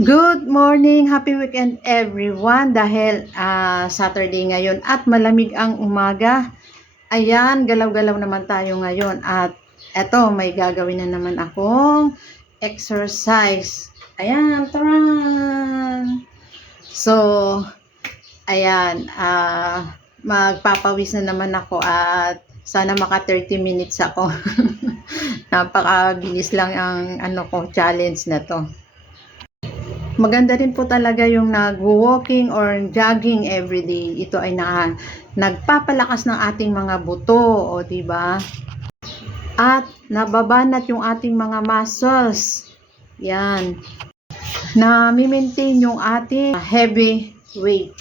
Good morning, happy weekend everyone dahil Saturday ngayon at malamig ang umaga. Ayan, galaw-galaw naman tayo ngayon at eto may gagawin na naman akong exercise. Ayan, taran! So, ayan, magpapawis na naman ako at sana maka 30 minutes ako. Napakabilis lang ang challenge na to. Maganda rin po talaga yung nag-walking or jogging everyday. Ito ay nagpapalakas ng ating mga buto, o di ba? At nababanat yung ating mga muscles. Yan. Na-maintain yung ating heavy weight.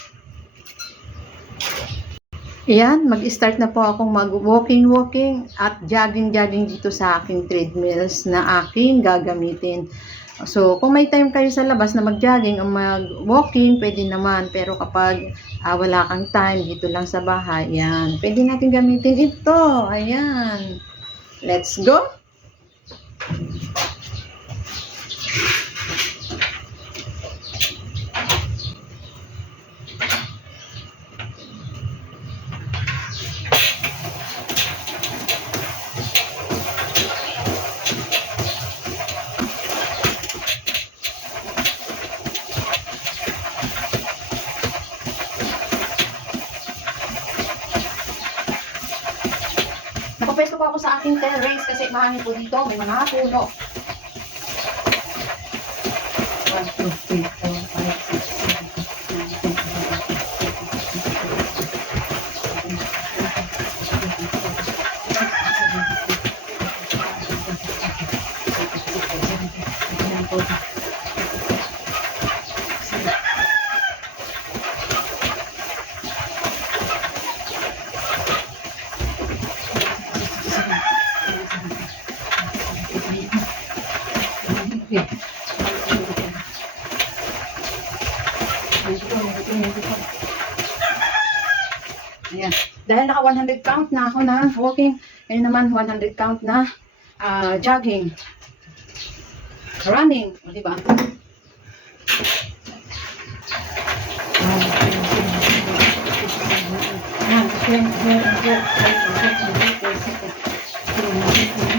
Yan, mag-start na po akong mag-walking at jogging dito sa aking treadmills na aking gagamitin. So, kung may time kayo sa labas na mag-jogging o mag-walking, pwede naman. Pero kapag wala kang time, dito lang sa bahay, yan. Pwede natin gamitin ito. Ayan. Let's go. Nakapwesto po ako sa aking terrace kasi mahangin po dito. May mga puno. 1, 2, 3, 4, 5, 6, 7, 8, 9, 10, 11, 12, 13, 14, 15, 16, 17, 18, 19, 20. Ayan. Dahil naka 100 count na ako na walking, ngayon naman 100 count na jogging. Running, o diba? Ayan.